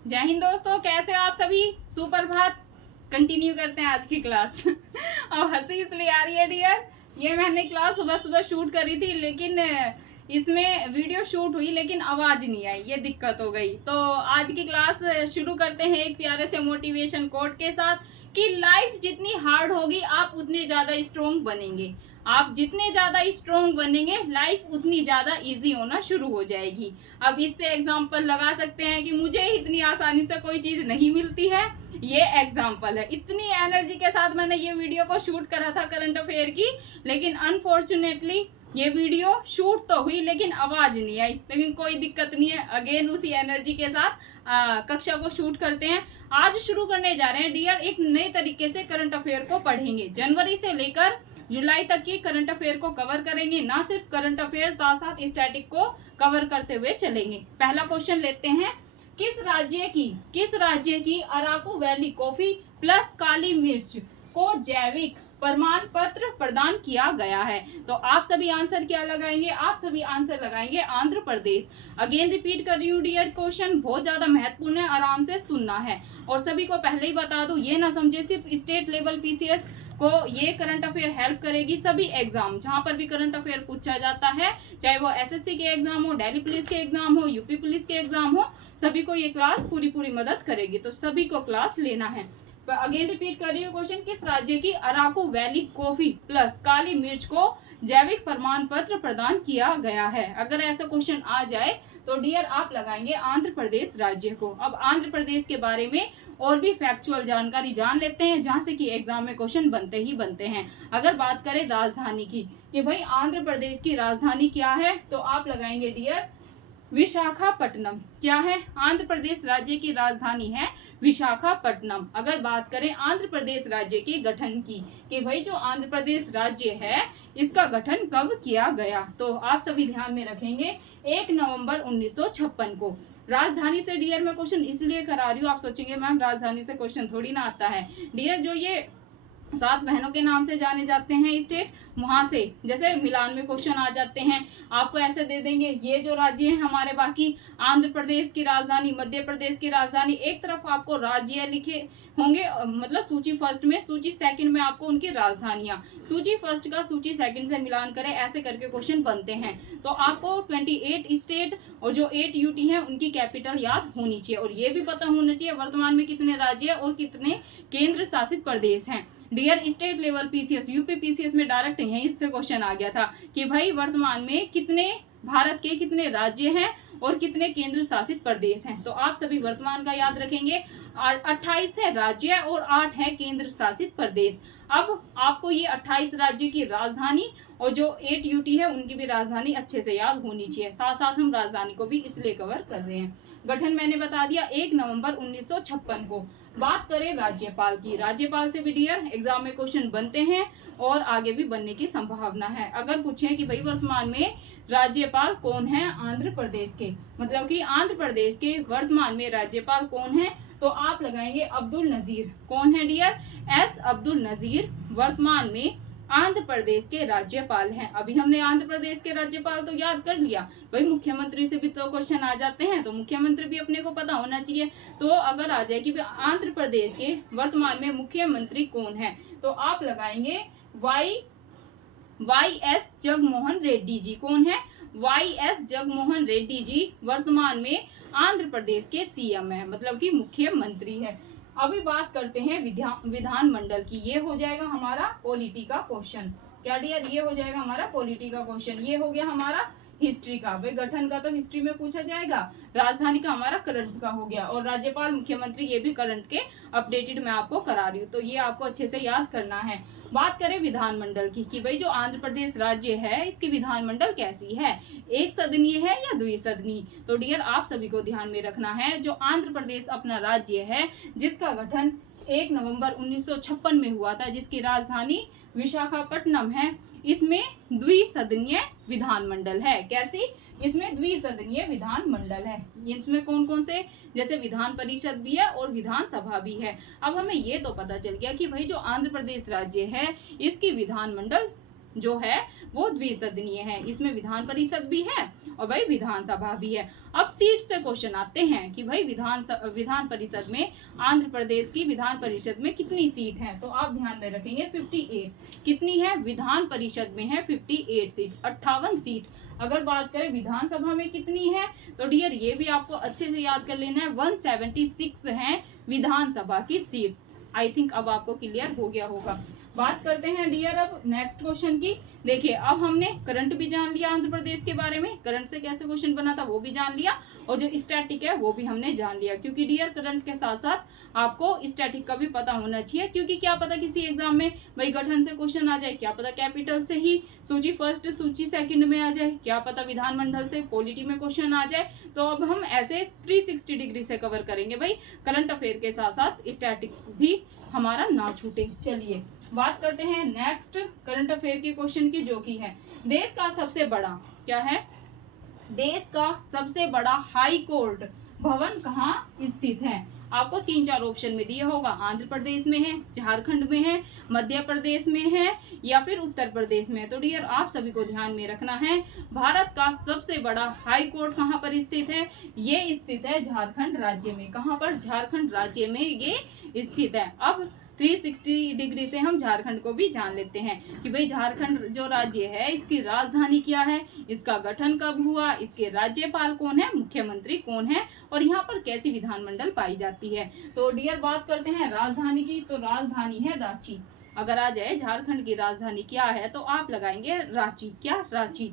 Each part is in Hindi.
जय हिंद दोस्तों, कैसे हो आप सभी। सुप्रभात। कंटिन्यू करते हैं आज की क्लास। अब हंसी इसलिए आ रही है डियर, ये मैंने क्लास सुबह सुबह शूट करी थी, लेकिन इसमें वीडियो शूट हुई लेकिन आवाज़ नहीं आई, ये दिक्कत हो गई। तो आज की क्लास शुरू करते हैं एक प्यारे से मोटिवेशन कोट के साथ कि लाइफ जितनी हार्ड होगी आप उतने ज़्यादा स्ट्रोंग बनेंगे। आप जितने ज़्यादा स्ट्रोंग बनेंगे लाइफ उतनी ज़्यादा इजी होना शुरू हो जाएगी। अब इससे एग्जाम्पल लगा सकते हैं कि मुझे इतनी आसानी से कोई चीज़ नहीं मिलती है, ये एग्जाम्पल है। इतनी एनर्जी के साथ मैंने ये वीडियो को शूट करा था करंट अफेयर की, लेकिन अनफॉर्चुनेटली ये वीडियो शूट तो हुई लेकिन आवाज़ नहीं आई। लेकिन कोई दिक्कत नहीं है, अगेन उसी एनर्जी के साथ कक्षा को शूट करते हैं। आज शुरू करने जा रहे हैं डियर, एक नए तरीके से करंट अफेयर को पढ़ेंगे। जनवरी से लेकर जुलाई तक की करंट अफेयर को कवर करेंगे। ना सिर्फ करंट अफेयर, साथ साथ स्टैटिक को कवर करते हुए चलेंगे। पहला क्वेश्चन लेते हैं, किस राज्य की अराकू वैली कॉफी प्लस काली मिर्च को जैविक प्रमाण पत्र प्रदान किया गया है। तो आप सभी आंसर क्या लगाएंगे, आप सभी आंसर लगाएंगे आंध्र प्रदेश। अगेन रिपीट कर रही हूँ डियर, क्वेश्चन बहुत ज्यादा महत्वपूर्ण है, आराम से सुनना है। और सभी को पहले ही बता दूं, ये ना समझे सिर्फ स्टेट लेवल पीसीएस को ये करंट अफेयर हेल्प करेगी। सभी एग्जाम जहां पर भी करंट अफेयर पूछा जाता है, चाहे वो एसएससी के एग्जाम हो, दिल्ली पुलिस के एग्जाम हो, यूपी पुलिस के एग्जाम हो, सभी को ये क्लास पूरी मदद करेगी। तो सभी को क्लास लेना है। अगेन रिपीट कर रही हूँ क्वेश्चन, किस राज्य की अराकू वैली कॉफी प्लस काली मिर्च को जैविक प्रमाण पत्र प्रदान किया गया है। अगर ऐसा क्वेश्चन आ जाए तो डियर आप लगाएंगे आंध्र प्रदेश राज्य को। अब आंध्र प्रदेश के बारे में और भी फैक्चुअल जानकारी जान लेते हैं, जहां से कि एग्जाम में क्वेश्चन बनते ही बनते हैं। अगर बात करें राजधानी की कि भाई आंध्र प्रदेश की राजधानी क्या है, तो आप लगाएंगे डियर विशाखापट्टनम। क्या है, आंध्र प्रदेश राज्य की राजधानी है विशाखापट्टनम। अगर बात करें आंध्र प्रदेश राज्य के गठन की कि भाई जो आंध्र प्रदेश राज्य है इसका गठन कब किया गया, तो आप सभी ध्यान में रखेंगे 1 नवंबर 1956 को। राजधानी से डियर मैं क्वेश्चन इसलिए करा रही हूँ, आप सोचेंगे मैम राजधानी से क्वेश्चन थोड़ी ना आता है। डियर जो ये 7 बहनों के नाम से जाने जाते हैं स्टेट, वहां से जैसे मिलान में क्वेश्चन आ जाते हैं, आपको ऐसे दे देंगे ये जो राज्य हैं हमारे, बाकी आंध्र प्रदेश की राजधानी, मध्य प्रदेश की राजधानी, एक तरफ आपको राज्य लिखे होंगे, मतलब सूची फर्स्ट में, सूची सेकंड में आपको उनकी राजधानियां, सूची फर्स्ट का सूची सेकंड से मिलान करें, ऐसे करके क्वेश्चन बनते हैं। तो आपको 28 स्टेट और जो 8 यूटी हैं उनकी कैपिटल याद होनी चाहिए, और ये भी पता होना चाहिए वर्तमान में कितने राज्य और कितने केंद्र शासित प्रदेश हैं। Dear state level PCS, UP PCS में डायरेक्ट यहीं से क्वेश्चन आ गया था कि भाई वर्तमान में कितने भारत के कितने राज्य हैं और कितने केंद्र शासित प्रदेश हैं। तो आप सभी वर्तमान का याद रखेंगे, 28 है राज्य और 8 है केंद्र शासित प्रदेश। अब आपको ये 28 राज्य की राजधानी और जो 8 यूटी है उनकी भी राजधानी अच्छे से याद होनी चाहिए। साथ साथ हम राजधानी को भी इसलिए कवर कर रहे हैं। गठन मैंने बता दिया 1 नवंबर 1956 को। बात करें राज्यपाल की, राज्यपाल से भी डियर एग्जाम में क्वेश्चन बनते हैं और आगे भी बनने की संभावना है। अगर पूछें कि भाई वर्तमान में राज्यपाल कौन है आंध्र प्रदेश के, मतलब कि आंध्र प्रदेश के वर्तमान में राज्यपाल कौन है, तो आप लगाएंगे अब्दुल नजीर। कौन है डियर, एस अब्दुल नजीर वर्तमान में आंध्र प्रदेश के राज्यपाल हैं। अभी हमने आंध्र प्रदेश के राज्यपाल तो याद कर लिया, भाई मुख्यमंत्री से भी तो क्वेश्चन आ जाते हैं, तो मुख्यमंत्री भी अपने को पता होना चाहिए। तो अगर आ जाए कि आंध्र प्रदेश के वर्तमान में मुख्यमंत्री कौन है, तो आप लगाएंगे वाई एस जगनमोहन रेड्डी जी। कौन है, वाई एस जगनमोहन रेड्डी जी वर्तमान में आंध्र प्रदेश के सीएम है, मतलब कि मुख्यमंत्री है। अभी बात करते हैं विधानमंडल की। ये हो जाएगा हमारा पॉलिटी का क्वेश्चन। क्या डियर, ये हो जाएगा हमारा पॉलिटी का क्वेश्चन। ये हो गया हमारा हिस्ट्री का, भाई गठन का तो हिस्ट्री में पूछा जाएगा, राजधानी का हमारा करंट का हो गया, और राज्यपाल मुख्यमंत्री ये भी करंट के अपडेटेड मैं आपको करा रही हूँ, तो ये आपको अच्छे से याद करना है। बात करें विधानमंडल की कि भाई जो आंध्र प्रदेश राज्य है इसकी विधानमंडल कैसी है, एक सदनीय है या द्विसदनीय। तो डियर आप सभी को ध्यान में रखना है, जो आंध्र प्रदेश अपना राज्य है जिसका गठन 1 नवंबर 1956 में हुआ था, जिसकी राजधानी विशाखापट्टनम है, इसमें द्विसदनीय विधानमंडल है। कैसी, इसमें द्विसदनीय विधानमंडल है। इसमें कौन कौन से, जैसे विधान परिषद भी है और विधानसभा भी है। अब हमें ये तो पता चल गया कि भाई जो आंध्र प्रदेश राज्य है इसकी विधानमंडल जो है वो द्विसदनीय है। इसमें विधान परिषद भी है और भाई विधानसभा भी है। अब सीट से क्वेश्चन आते हैं कि भाई विधान परिषद में आंध्र प्रदेश की विधान परिषद में कितनी सीट है, तो आप ध्यान में रखेंगे 58। कितनी है विधान परिषद में है 58 सीट, 58 सीट। अगर बात करें विधानसभा में कितनी है, तो डियर ये भी आपको अच्छे से याद कर लेना है, 176 है विधानसभा की सीट्स। आई थिंक अब आपको क्लियर हो गया होगा। बात करते हैं डियर अब नेक्स्ट क्वेश्चन की। देखिए अब हमने करंट भी जान लिया आंध्र प्रदेश के बारे में, करंट से कैसे क्वेश्चन बना था वो भी जान लिया, और जो स्टैटिक है वो भी हमने जान लिया, क्योंकि डियर करंट के साथ साथ आपको स्टैटिक का भी पता होना चाहिए, क्योंकि क्या पता किसी एग्जाम में वही गठन से क्वेश्चन आ जाए, क्या पता कैपिटल से ही सूची फर्स्ट सूची सेकंड में आ जाए, क्या पता विधानमंडल से पॉलिटी में क्वेश्चन आ जाए। तो अब हम ऐसे 360 डिग्री से कवर करेंगे भाई, करंट अफेयर के साथ साथ स्टैटिक भी हमारा ना छूटे। चलिए बात करते हैं नेक्स्ट करंट अफेयर के क्वेश्चन की, जो कि है देश का सबसे बड़ा, क्या है, देश का सबसे बड़ा हाई कोर्ट भवन कहाँ स्थित है। आपको 3-4 ऑप्शन में दिया होगा, आंध्र प्रदेश में है, झारखंड में है, मध्य प्रदेश में है या फिर उत्तर प्रदेश में है। तो डियर आप सभी को ध्यान में रखना है, भारत का सबसे बड़ा हाई कोर्ट कहाँ पर स्थित है, ये स्थित है झारखंड राज्य में। कहाँ पर, झारखंड राज्य में ये स्थित है। अब 360 डिग्री से हम झारखंड को भी जान लेते हैं कि भाई झारखंड जो राज्य है इसकी राजधानी क्या है, इसका गठन कब हुआ, इसके राज्यपाल कौन है, मुख्यमंत्री कौन है, और यहाँ पर कैसी विधानमंडल पाई जाती है। तो डियर बात करते हैं राजधानी की, तो राजधानी है रांची। अगर आ जाए झारखंड की राजधानी क्या है, तो आप लगाएंगे रांची, क्या, रांची।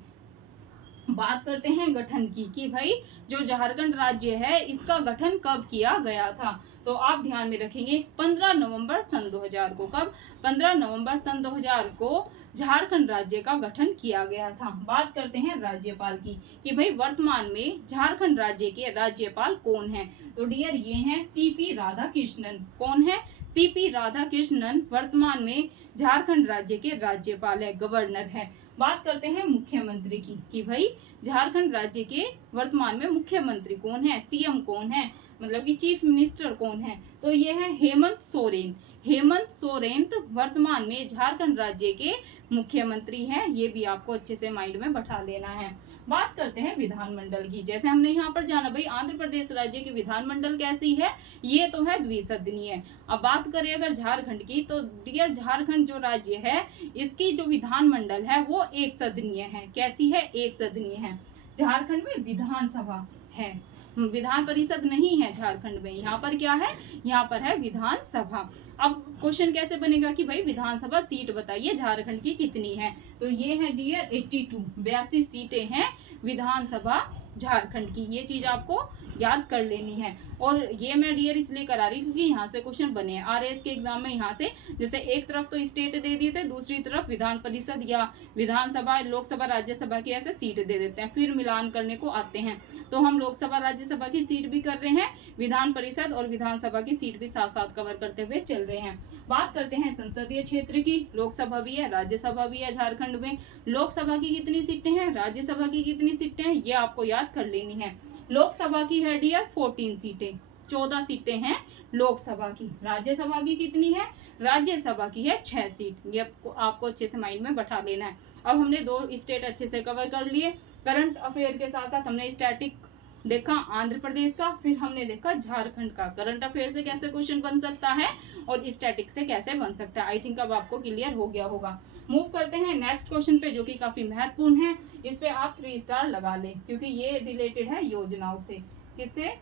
बात करते हैं गठन की कि भाई जो झारखंड राज्य है इसका गठन कब किया गया था, तो आप ध्यान में रखेंगे 15 नवंबर सन 2000 को। कब, 15 नवंबर सन 2000 को झारखंड राज्य का गठन किया गया था। बात करते हैं राज्यपाल की कि भाई वर्तमान में झारखंड राज्य के राज्यपाल कौन है, तो डियर ये हैं सीपी राधाकृष्णन। कौन है, सीपी राधाकृष्णन वर्तमान में झारखंड राज्य के राज्यपाल है, गवर्नर है। बात करते हैं मुख्यमंत्री की कि भाई झारखंड राज्य के वर्तमान में मुख्यमंत्री कौन है, सीएम कौन है, मतलब कि चीफ मिनिस्टर कौन है, तो ये है हेमंत सोरेन। हेमंत सोरेन तो वर्तमान में झारखंड राज्य के मुख्यमंत्री हैं, ये भी आपको अच्छे से माइंड में बैठा लेना है। बात करते हैं विधानमंडल की, जैसे हमने यहाँ पर जाना भाई आंध्र प्रदेश राज्य की विधानमंडल कैसी है, ये तो है द्विसदनीय। अब बात करें अगर झारखंड की, तो डियर झारखंड जो राज्य है इसकी जो विधानमंडल है वो एक सदनीय है। कैसी है, एक सदनीय है। झारखंड में विधानसभा है, विधान परिषद नहीं है झारखंड में, यहाँ पर क्या है, यहाँ पर है विधानसभा। अब क्वेश्चन कैसे बनेगा कि भाई विधानसभा सीट बताइए झारखंड की कितनी है, तो ये है डियर 82 सीटें हैं विधानसभा झारखंड की। ये चीज आपको याद कर लेनी है, और ये मैं डियर इसलिए करा रही क्योंकि यहाँ से क्वेश्चन बने हैं आरएएस के एग्जाम में। यहाँ से जैसे एक तरफ तो स्टेट दे दिए थे, दूसरी तरफ विधान परिषद या विधानसभा, लोकसभा, राज्यसभा की ऐसे सीट दे देते हैं, फिर मिलान करने को आते हैं। तो हम लोकसभा राज्यसभा की सीट भी कर रहे हैं, विधान परिषद और विधानसभा की सीट भी साथ साथ कवर करते हुए चल रहे हैं। बात करते हैं संसदीय क्षेत्र की, लोकसभा भी है, राज्यसभा भी है झारखंड में। लोकसभा की कितनी सीटें हैं, राज्यसभा की कितनी सीटें हैं, ये आपको याद कर लेनी है। लोकसभा की है डियर 14 सीटें, 14 सीटें हैं लोकसभा की। राज्यसभा की कितनी है, राज्यसभा की है 6 सीट। ये आपको अच्छे से माइंड में बैठा लेना है। अब हमने 2 स्टेट अच्छे से कवर कर लिए। करंट अफेयर के साथ साथ हमने स्टैटिक देखा आंध्र प्रदेश का, फिर हमने देखा झारखंड का। करंट अफेयर से कैसे क्वेश्चन बन सकता है और स्टैटिक से कैसे बन सकता है, आई थिंक अब आपको क्लियर हो गया होगा। मूव करते हैं नेक्स्ट क्वेश्चन पे, जो कि काफी महत्वपूर्ण है। इस पे आप 3 स्टार लगा लें, क्योंकि ये रिलेटेड है योजनाओं से। किससे,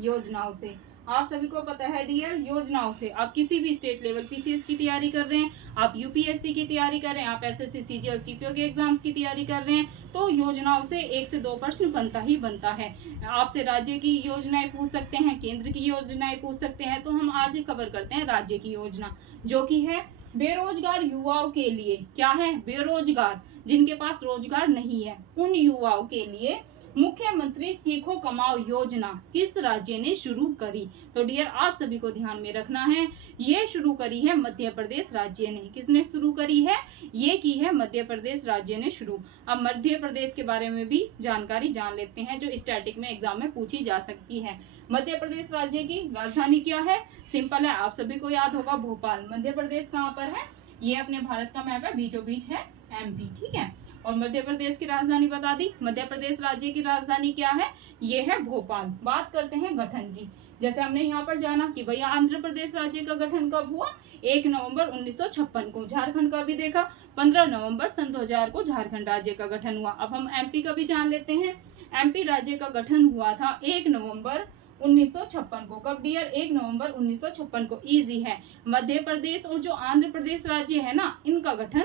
योजनाओं से। आप सभी को पता है डियर, योजनाओं से आप किसी भी स्टेट लेवल पीसीएस की तैयारी कर रहे हैं, आप यूपीएससी की तैयारी कर रहे हैं, आप एसएससी सीजीएल सीपीओ के एग्जाम्स की तैयारी कर रहे हैं, तो योजनाओं से 1 से 2 प्रश्न बनता ही बनता है। आपसे राज्य की योजनाएं पूछ सकते हैं, केंद्र की योजनाएं पूछ सकते हैं। तो हम आज कवर करते हैं राज्य की योजना, जो कि है बेरोजगार युवाओं के लिए। क्या है, बेरोजगार, जिनके पास रोजगार नहीं है, उन युवाओं के लिए मुख्यमंत्री सीखो कमाओ योजना किस राज्य ने शुरू करी। तो डियर आप सभी को ध्यान में रखना है, ये शुरू करी है मध्य प्रदेश राज्य ने। किसने शुरू करी है, ये की है मध्य प्रदेश राज्य ने शुरू। अब मध्य प्रदेश के बारे में भी जानकारी जान लेते हैं, जो स्टैटिक में एग्जाम में पूछी जा सकती है। मध्य प्रदेश राज्य की राजधानी क्या है, सिंपल है, आप सभी को याद होगा, भोपाल। मध्य प्रदेश कहाँ पर है, ये अपने भारत का मैप है, बीचों बीच है एमपी, ठीक है। और मध्य प्रदेश की राजधानी बता दी। मध्य प्रदेश राज्य की राजधानी क्या है, ये है भोपाल। बात करते हैं गठन की। जैसे हमने यहाँ पर जाना कि भैया आंध्र प्रदेश राज्य का गठन कब हुआ, 1 नवंबर 1956 को। झारखंड का भी देखा, 15 नवंबर सन 2000 को झारखंड राज्य का गठन हुआ। अब हम एमपी का भी जान लेते हैं। एमपी राज्य का गठन हुआ था 1 नवंबर 1956 को। कब डियर, 1 नवंबर 1956 को। इजी है। मध्य प्रदेश और जो आंध्र प्रदेश राज्य है ना, इनका गठन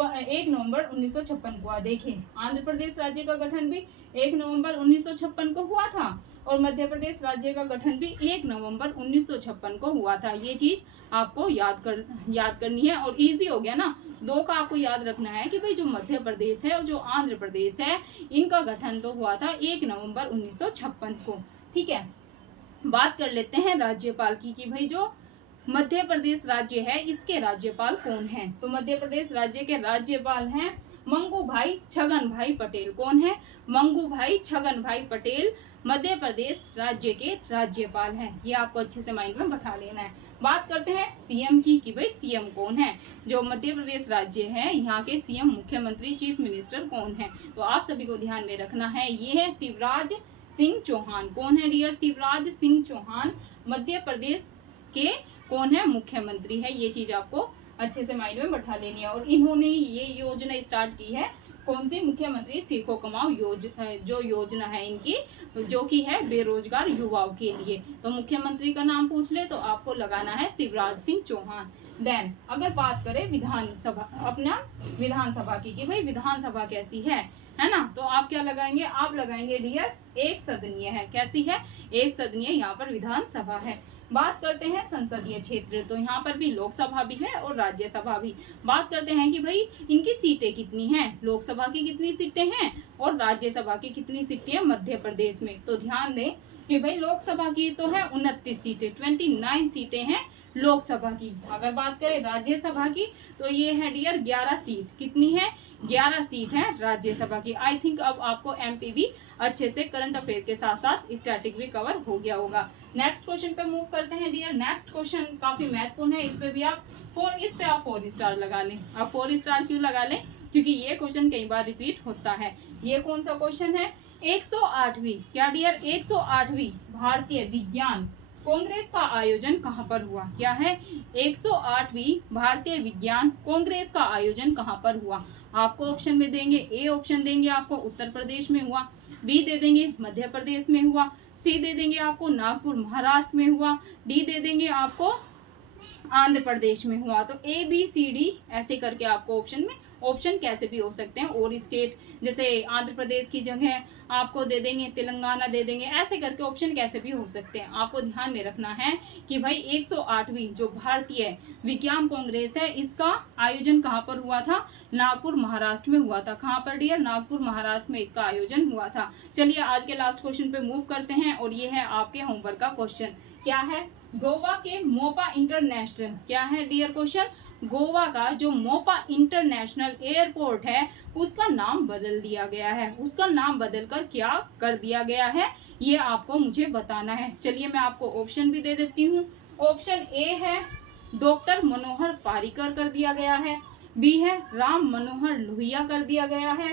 1 नवंबर 1956 को हुआ। देखिए आंध्र प्रदेश राज्य का गठन भी 1 नवंबर 1956 को हुआ था और मध्य प्रदेश राज्य का गठन भी 1 नवंबर 1956 को हुआ था। ये चीज आपको याद करनी है और इजी हो गया ना। दो का आपको याद रखना है कि भाई जो मध्य प्रदेश है और जो आंध्र प्रदेश है, इनका गठन तो हुआ था 1 नवंबर 1956 को, ठीक है। बात कर लेते हैं राज्यपाल की कि भाई जो मध्य प्रदेश राज्य है, इसके राज्यपाल कौन हैं। तो मध्य प्रदेश राज्य के राज्यपाल हैं मंगू भाई छगन भाई पटेल। कौन है, मंगू भाई छगन भाई पटेल मध्य प्रदेश राज्य के राज्यपाल हैं। ये आपको अच्छे से माइंड में बैठा लेना है। बात करते हैं सीएम की कि भाई सीएम कौन है। जो मध्य प्रदेश राज्य है, यहाँ के सीएम मुख्यमंत्री चीफ मिनिस्टर कौन है, तो आप सभी को ध्यान में रखना है। ये है शिवराज सिंह चौहान। कौन है डियर, शिवराज सिंह चौहान मध्य प्रदेश के कौन है, मुख्यमंत्री है। ये चीज आपको अच्छे से माइंड में बैठा लेनी है। और इन्होंने ये योजना स्टार्ट की है, कौन सी, मुख्यमंत्री सीखो कमाओ जो योजना है इनकी, जो कि है बेरोजगार युवाओं के लिए। तो मुख्यमंत्री का नाम पूछ ले तो आपको लगाना है शिवराज सिंह चौहान। देन अगर बात करें विधानसभा, अपना विधानसभा की कि भाई विधानसभा कैसी है ना, तो आप क्या लगाएंगे, आप लगाएंगे डियर एक सदनीय है। कैसी है, एक सदनीय यहाँ पर विधानसभा है। बात करते हैं संसदीय क्षेत्र, तो यहाँ पर भी लोकसभा भी है और राज्यसभा भी। बात करते हैं कि भाई इनकी सीटें कितनी हैं, लोकसभा की कितनी सीटें हैं और राज्यसभा की कितनी सीटें हैं मध्य प्रदेश में। तो ध्यान दें कि भाई लोकसभा की तो है 29 सीटें, 29 सीटें हैं लोकसभा की। अगर बात करें राज्यसभा की तो ये है डियर 11 सीट। कितनी है, 11 सीट है राज्यसभा की। आई थिंक अब आपको एमपी भी अच्छे से करंट अफेयर के साथ साथ स्टैटिक भी कवर हो गया होगा। नेक्स्ट क्वेश्चन पे मूव करते हैं डियर। नेक्स्ट क्वेश्चन काफी महत्वपूर्ण है, इस पे भी आप 4 स्टार लगा लें। अब 4 स्टार क्यों लगा लें, क्योंकि ये क्वेश्चन कई बार रिपीट होता है। ये कौन सा क्वेश्चन है, 108वीं, क्या डियर, 108वीं भारतीय विज्ञान कांग्रेस का आयोजन कहाँ पर हुआ। क्या है, 108वीं भारतीय विज्ञान कांग्रेस का आयोजन कहाँ पर हुआ। आपको ऑप्शन में देंगे, ए ऑप्शन देंगे आपको उत्तर प्रदेश में हुआ, बी दे देंगे मध्य प्रदेश में हुआ, सी दे देंगे आपको नागपुर महाराष्ट्र में हुआ, डी दे देंगे आपको आंध्र प्रदेश में हुआ। तो ए बी सी डी ऐसे करके आपको ऑप्शन में, ऑप्शन कैसे भी हो सकते हैं, और स्टेट जैसे आंध्र प्रदेश की जगह आपको दे देंगे तेलंगाना दे देंगे, ऐसे करके ऑप्शन कैसे भी हो सकते हैं। आपको ध्यान में रखना है कि भाई 108वीं जो भारतीय विज्ञान कांग्रेस है, इसका आयोजन कहाँ पर हुआ था, नागपुर महाराष्ट्र में हुआ था। कहाँ पर डियर, नागपुर महाराष्ट्र में इसका आयोजन हुआ था। चलिए आज के लास्ट क्वेश्चन पे मूव करते हैं और ये है आपके होमवर्क का क्वेश्चन। क्या है, गोवा के मोपा इंटरनेशनल, क्या है डियर क्वेश्चन, गोवा का जो मोपा इंटरनेशनल एयरपोर्ट है उसका नाम बदल दिया गया है। उसका नाम बदलकर क्या कर दिया गया है, ये आपको मुझे बताना है। चलिए मैं आपको ऑप्शन भी दे देती हूँ। ऑप्शन ए है डॉक्टर मनोहर पारिकर कर दिया गया है, बी है राम मनोहर लोहिया कर दिया गया है,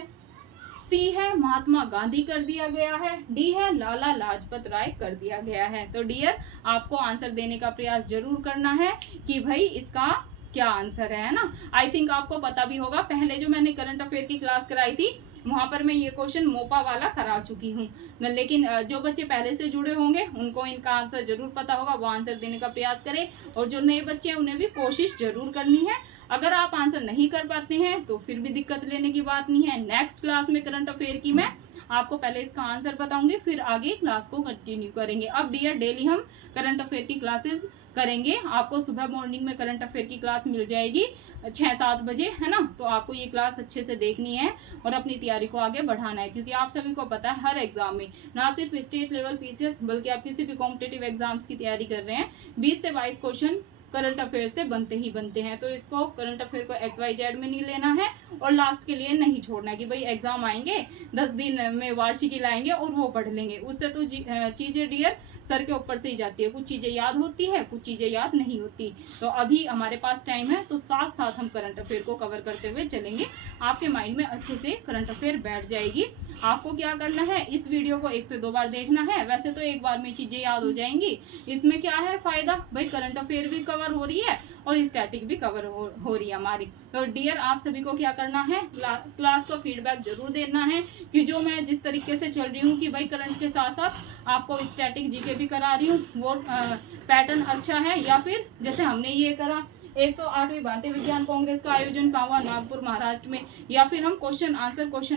सी है महात्मा गांधी कर दिया गया है, डी है लाला लाजपत राय कर दिया गया है। तो डियर आपको आंसर देने का प्रयास जरूर करना है कि भाई इसका क्या आंसर है ना। आई थिंक आपको पता भी होगा, पहले जो मैंने करंट अफेयर की क्लास कराई थी वहां पर मैं ये क्वेश्चन मोपा वाला करा चुकी हूँ, लेकिन जो बच्चे पहले से जुड़े होंगे उनको इनका आंसर जरूर पता होगा, वो आंसर देने का प्रयास करें। और जो नए बच्चे हैं उन्हें भी कोशिश जरूर करनी है। अगर आप आंसर नहीं कर पाते हैं तो फिर भी दिक्कत लेने की बात नहीं है। नेक्स्ट क्लास में करंट अफेयर की मैं आपको पहले इसका आंसर बताऊंगी, फिर आगे क्लास को कंटिन्यू करेंगे। अब डियर डेली हम करंट अफेयर की क्लासेस करेंगे। आपको सुबह मॉर्निंग में करंट अफेयर की क्लास मिल जाएगी 6-7 बजे, है ना। तो आपको ये क्लास अच्छे से देखनी है और अपनी तैयारी को आगे बढ़ाना है, क्योंकि आप सभी को पता है हर एग्जाम में ना सिर्फ स्टेट लेवल पीसीएस बल्कि आप किसी भी कॉम्पिटेटिव एग्जाम्स की तैयारी कर रहे हैं 20 से 22 क्वेश्चन करंट अफेयर से बनते ही बनते हैं। तो इसको करंट अफेयर को XYZ में नहीं लेना है और लास्ट के लिए नहीं छोड़ना है कि भाई एग्जाम आएंगे 10 दिन में वार्षिकी लाएंगे और वो पढ़ लेंगे। उससे तो चीजें डियर सर के ऊपर से ही जाती है, कुछ चीज़ें याद होती है, कुछ चीज़ें याद नहीं होती। तो अभी हमारे पास टाइम है, तो साथ साथ हम करंट अफेयर को कवर करते हुए चलेंगे। आपके माइंड में अच्छे से करंट अफेयर बैठ जाएगी। आपको क्या करना है, इस वीडियो को 1 से 2 बार देखना है। वैसे तो एक बार में चीज़ें याद हो जाएंगी। इसमें क्या है फ़ायदा, भाई करंट अफेयर भी कवर हो रही है और स्टैटिक भी कवर हो रही है हमारी। तो डियर आप सभी को क्या करना है, क्लास को फीडबैक जरूर देना है कि जो मैं जिस तरीके से चल रही हूँ कि भाई करंट के साथ साथ आपको स्टैटिक जीके भी करा रही हूँ, वो पैटर्न अच्छा है, या फिर जैसे हमने ये करा 108वीं भारतीय विज्ञान कांग्रेस का आयोजन कहाँ हुआ, नागपुर महाराष्ट्र में, या फिर हम क्वेश्चन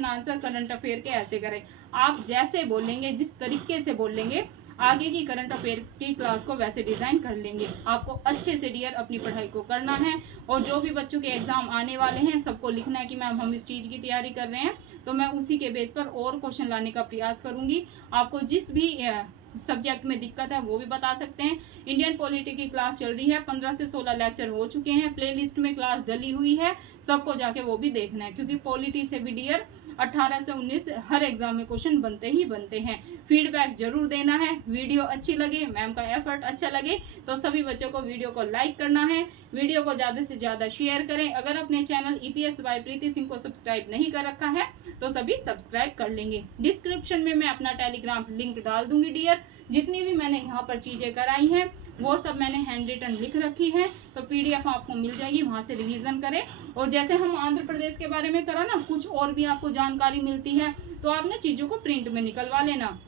आंसर करंट अफेयर के ऐसे करें। आप जैसे बोलेंगे, जिस तरीके से बोलेंगे, आगे की करंट अफेयर की क्लास को वैसे डिज़ाइन कर लेंगे। आपको अच्छे से डियर अपनी पढ़ाई को करना है, और जो भी बच्चों के एग्जाम आने वाले हैं सबको लिखना है कि मैम हम इस चीज़ की तैयारी कर रहे हैं, तो मैं उसी के बेस पर और क्वेश्चन लाने का प्रयास करूंगी। आपको जिस भी सब्जेक्ट में दिक्कत है वो भी बता सकते हैं। इंडियन पॉलिटी की क्लास चल रही है, 15 से 16 लेक्चर हो चुके हैं, प्लेलिस्ट में क्लास डली हुई है, सबको जाके वो भी देखना है, क्योंकि पॉलिटी से भी डियर 18 से 19 हर एग्जाम में क्वेश्चन बनते ही बनते हैं। फीडबैक जरूर देना है। वीडियो अच्छी लगे, मैम का एफर्ट अच्छा लगे, तो सभी बच्चों को वीडियो को लाइक करना है, वीडियो को ज़्यादा से ज़्यादा शेयर करें। अगर अपने चैनल EPS बाय प्रीति सिंह को सब्सक्राइब नहीं कर रखा है तो सभी सब्सक्राइब कर लेंगे। डिस्क्रिप्शन में मैं अपना टेलीग्राम लिंक डाल दूंगी डियर। जितनी भी मैंने यहाँ पर चीज़ें कराई हैं वो सब मैंने हैंड रिटन लिख रखी है, तो PDF आपको मिल जाएगी, वहाँ से रिवीजन करें। और जैसे हम आंध्र प्रदेश के बारे में करा ना, कुछ और भी आपको जानकारी मिलती है तो आप ना चीज़ों को प्रिंट में निकलवा लेना।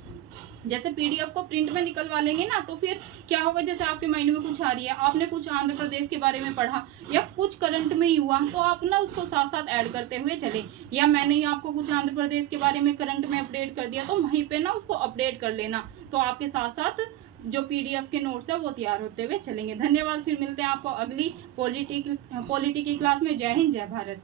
जैसे PDF को प्रिंट में निकलवा लेंगे ना, तो फिर क्या होगा, जैसे आपके माइंड में कुछ आ रही है, आपने कुछ आंध्र प्रदेश के बारे में पढ़ा या कुछ करंट में ही हुआ, तो आप ना उसको साथ साथ ऐड करते हुए चले, या मैंने ही आपको कुछ आंध्र प्रदेश के बारे में करंट में अपडेट कर दिया, तो वहीं पे ना उसको अपडेट कर लेना, तो आपके साथ साथ जो PDF के नोट्स है वो तैयार होते हुए चलेंगे। धन्यवाद। फिर मिलते हैं आपको अगली पॉलिटी की क्लास में। जय हिंद, जय भारत।